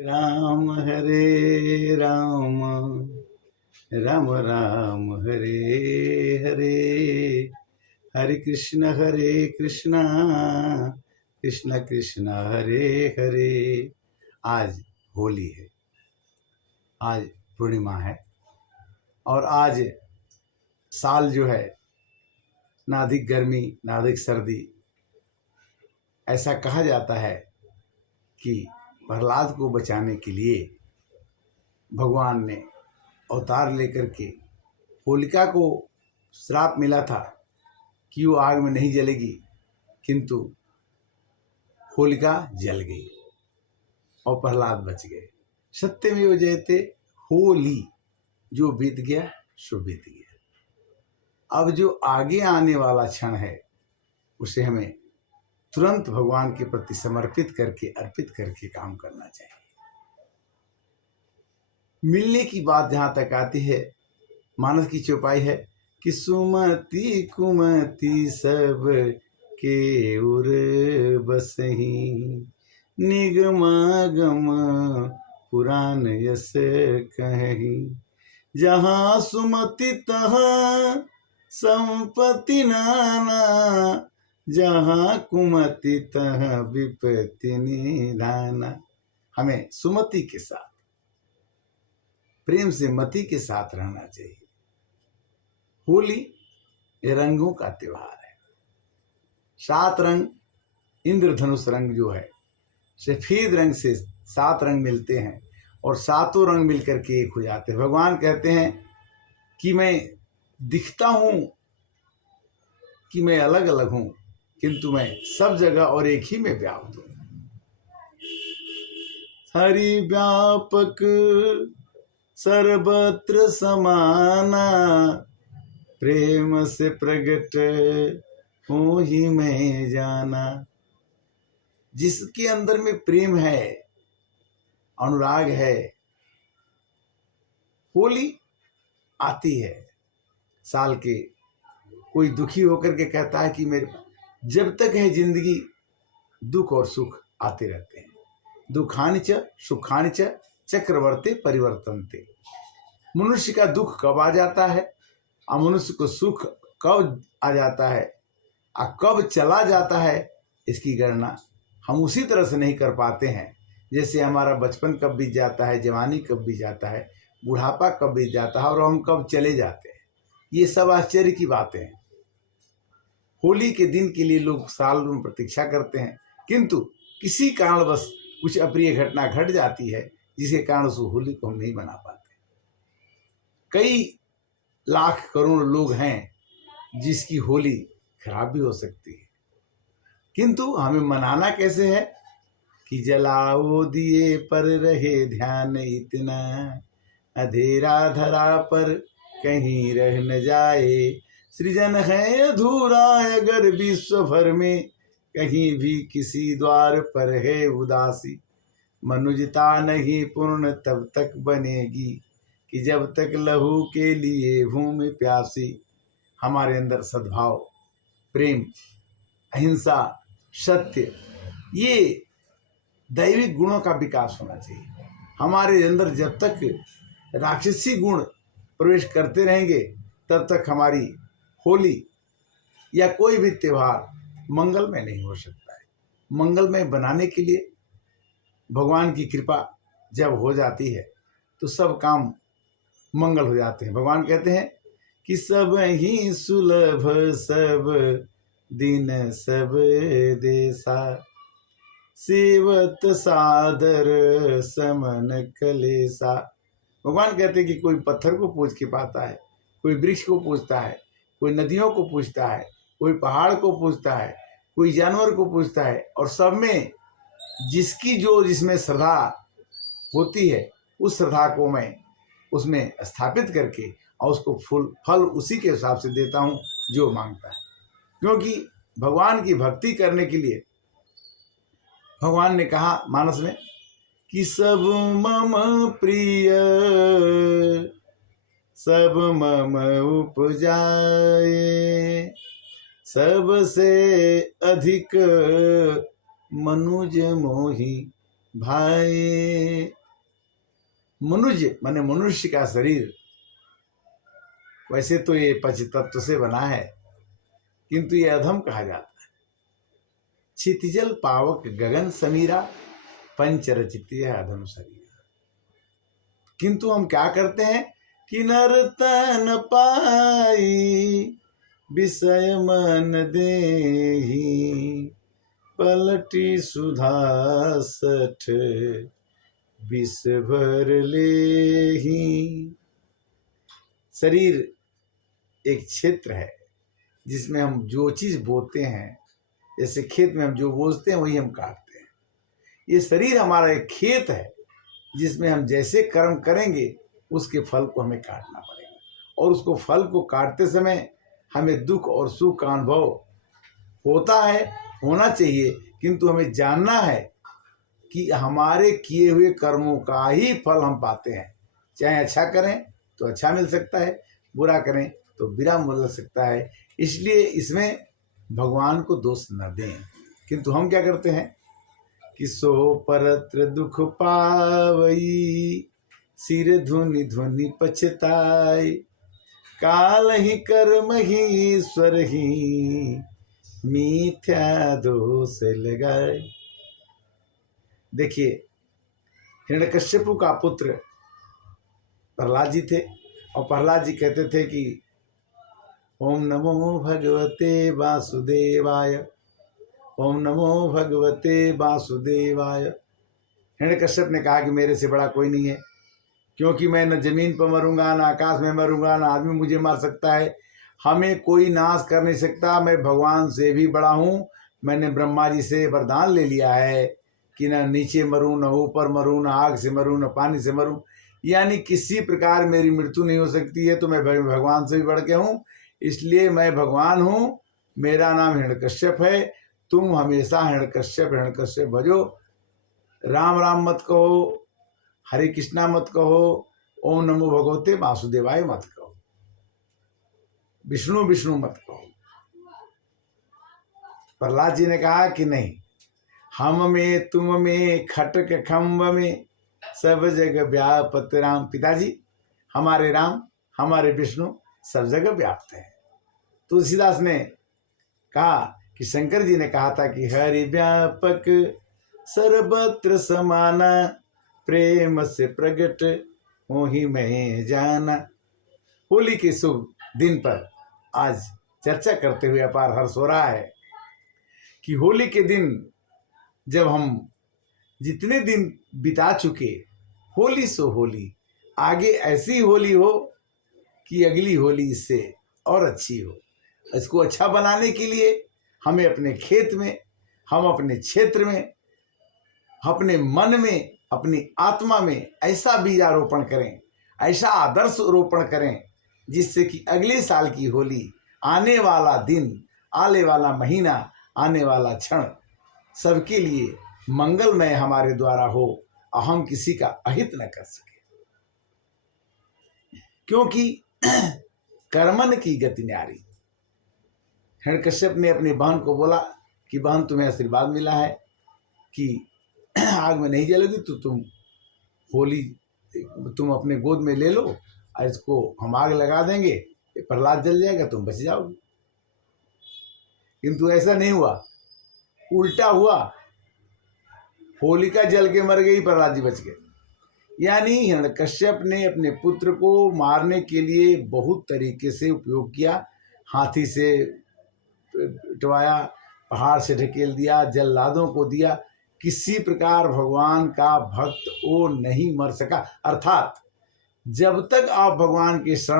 राम हरे राम राम राम हरे हरे, हरे कृष्ण कृष्ण कृष्ण हरे हरे। आज होली है, आज पूर्णिमा है और आज साल जो है ना अधिक गर्मी ना अधिक सर्दी। ऐसा कहा जाता है कि प्रहलाद को बचाने के लिए भगवान ने अवतार लेकर के होलिका को श्राप मिला था कि वो आग में नहीं जलेगी, किंतु होलिका जल गई और प्रहलाद बच गए। सत्यमेव जयते, होली जो बीत गया सो बीत गया। अब जो आगे आने वाला क्षण है उसे हमें तुरंत भगवान के प्रति समर्पित करके अर्पित करके काम करना चाहिए। मिलने की बात जहाँ तक आती है, मानस की चौपाई है कि सुमति कुमति सब के उर बसही, निगमागम पुराण यस कही। जहाँ सुमति तहाँ संपत्ति नाना, जहाँ कुमति तहाँ विपत्ति निधाना। हमें सुमति के साथ, प्रेम से मति के साथ रहना चाहिए। होली ये रंगों का त्योहार है। 7 रंग, इंद्रधनुष रंग जो है, सफेद रंग से 7 रंग मिलते हैं और 7 रंग मिलकर के एक हो जाते हैं। भगवान कहते हैं कि मैं दिखता हूं कि मैं अलग अलग हूं, किंतु मैं सब जगह और एक ही में व्याप्त हूं। हरि व्यापक सर्वत्र समाना, प्रेम से प्रगट हूँ ही मैं जाना। जिसके अंदर में प्रेम है, अनुराग है, होली आती है साल के, कोई दुखी होकर के कहता है कि मेरे, जब तक है जिंदगी दुख और सुख आते रहते हैं। दुखानि च सुखानि च चक्रवर्ती परिवर्तनते। मनुष्य का दुख कब आ जाता है और मनुष्य को सुख कब आ जाता है और कब चला जाता है, इसकी गणना हम उसी तरह से नहीं कर पाते हैं जैसे हमारा बचपन कब बीत जाता है, जवानी कब बीत जाता है, बुढ़ापा कब बीत जाता है और हम कब चले जाते हैं। ये सब आश्चर्य की बातें हैं। होली के दिन के लिए लोग साल में प्रतीक्षा करते हैं, किंतु किसी कारणवश कुछ अप्रिय घटना घट जाती है जिसके कारण उस होली को हम नहीं मना पाते। कई लाख करोड़ लोग हैं जिसकी होली खराब भी हो सकती है, किंतु हमें मनाना कैसे है कि जलाओ दिए पर रहे ध्यान इतना, अंधेरा धरा पर कहीं रह न जाए। सृजन है अधूरा अगर विश्व भर में, कहीं भी किसी द्वार पर है उदासी। मनुजता नहीं पूर्ण तब तक बनेगी कि जब तक लहू के लिए भूमि प्यासी। हमारे अंदर सद्भाव, प्रेम, अहिंसा, सत्य, ये दैविक गुणों का विकास होना चाहिए। हमारे अंदर जब तक राक्षसी गुण प्रवेश करते रहेंगे तब तक हमारी होली या कोई भी त्यौहार मंगलमय नहीं हो सकता है। मंगलमय बनाने के लिए भगवान की कृपा जब हो जाती है तो सब काम मंगल हो जाते हैं। भगवान कहते हैं कि सब ही सुलभ सब दिन सब देसा, सेवत सादर समन कलेसा। भगवान कहते हैं कि कोई पत्थर को पूज के पाता है, कोई वृक्ष को पूजता है, कोई नदियों को पूजता है, कोई पहाड़ को पूजता है, कोई जानवर को पूजता है, और सब में जिसकी जो जिसमें श्रद्धा होती है उस श्रद्धा को मैं उसमें स्थापित करके और उसको फल उसी के हिसाब से देता हूँ जो मांगता है। क्योंकि भगवान की भक्ति करने के लिए भगवान ने कहा मानस में कि सब मम प्रिय सब मम उपजाए, सबसे अधिक मनुज मोही भाई मनुष्य माने मनुष्य का शरीर वैसे तो ये पंच तत्व से बना है, किंतु ये अधम कहा जाता है। क्षितिजल पावक गगन समीरा, पंच रचित अधम शरीर। किंतु हम क्या करते हैं कि नर्तन पाई विषय मन देही, पलटी सुधा सठ विष भर लेही। शरीर एक क्षेत्र है जिसमें हम जो चीज बोते हैं, जैसे खेत में हम जो बोते हैं वही हम काटते हैं। ये शरीर हमारा एक खेत है जिसमें हम जैसे कर्म करेंगे उसके फल को हमें काटना पड़ेगा, और उसको फल को काटते समय हमें दुख और सुख का अनुभव होता है, होना चाहिए, किंतु हमें जानना है कि हमारे किए हुए कर्मों का ही फल हम पाते हैं। चाहे अच्छा करें तो अच्छा मिल सकता है, बुरा करें तो बुरा मिल सकता है। इसलिए इसमें भगवान को दोष न दें। किंतु हम क्या करते हैं कि सो परत्र दुख पावई, सिर धुनि धुनि पछताई, काल ही कर्म ही ईश्वर ही, मिथ्या दोष लगाए। देखिए, हिरण्यकश्यपु का पुत्र प्रहलाद जी थे, और प्रहलाद जी कहते थे कि ओम नमो भगवते वासुदेवाय, ओम नमो भगवते वासुदेवाय। हिरण्यकश्यप ने कहा कि मेरे से बड़ा कोई नहीं है, क्योंकि मैं न जमीन पर मरूंगा, न आकाश में मरूंगा, न आदमी मुझे मार सकता है, हमें कोई नाश कर नहीं सकता। मैं भगवान से भी बड़ा हूँ। मैंने ब्रह्मा जी से वरदान ले लिया है कि न नीचे मरूं, न ऊपर मरूं, न आग से मरूं, न पानी से मरूं, यानी किसी प्रकार मेरी मृत्यु नहीं हो सकती है। तो मैं भगवान से भी बढ़ के हूँ, इसलिए मैं भगवान हूँ। मेरा नाम हिरण्यकश्यप है। तुम हमेशा हिरण्यकश्यप हिरण्यकश्यप भजो, राम राम मत कहो, हरे कृष्णा मत कहो, ओम नमो भगवते वासुदेवाय मत कहो, विष्णु विष्णु मत कहो। प्रहलाद जी ने कहा कि नहीं, हम में तुम में खटक खम्भ में, सब जगह व्यापत राम। पिताजी, हमारे राम हमारे विष्णु सब जगह व्याप्त है। तुलसीदास ने कहा कि शंकर जी ने कहा था कि हरि व्यापक सर्वत्र समाना, प्रेम से प्रगट मोहि में जाना। होली के शुभ दिन पर आज चर्चा करते हुए अपार हर्ष हो रहा है कि होली के दिन जब हम जितने दिन बिता चुके, होली सो होली, आगे ऐसी होली हो कि अगली होली इससे और अच्छी हो। इसको अच्छा बनाने के लिए हमें अपने खेत में, हम अपने क्षेत्र में, अपने मन में, अपनी आत्मा में ऐसा बीजारोपण करें, ऐसा आदर्श रोपण करें, जिससे कि अगले साल की होली, आने वाला दिन, आने वाला महीना, आने वाला क्षण सबके लिए मंगलमय हमारे द्वारा हो, और हम किसी का अहित न कर सके। क्योंकि कर्मन की गति न्यारी। हिरण्यकश्यप ने अपनी बहन को बोला कि बहन, तुम्हें आशीर्वाद मिला है कि आग में नहीं जलोगी, तो तुम होली तुम अपने गोद में ले लो, और इसको हम आग लगा देंगे, प्रहलाद जल जाएगा, तुम बच जाओगे। किंतु ऐसा नहीं हुआ, उल्टा हुआ। होलिका जल के मर गई, प्रहलाद जी बच गए। यानी हिरण्यकश्यप ने अपने पुत्र को मारने के लिए बहुत तरीके से उपयोग किया। हाथी से पिटवाया, पहाड़ से ढकेल दिया, जल्लादों को दिया, किसी प्रकार भगवान का भक्त वो नहीं मर सका। अर्थात जब तक आप भगवान के शरण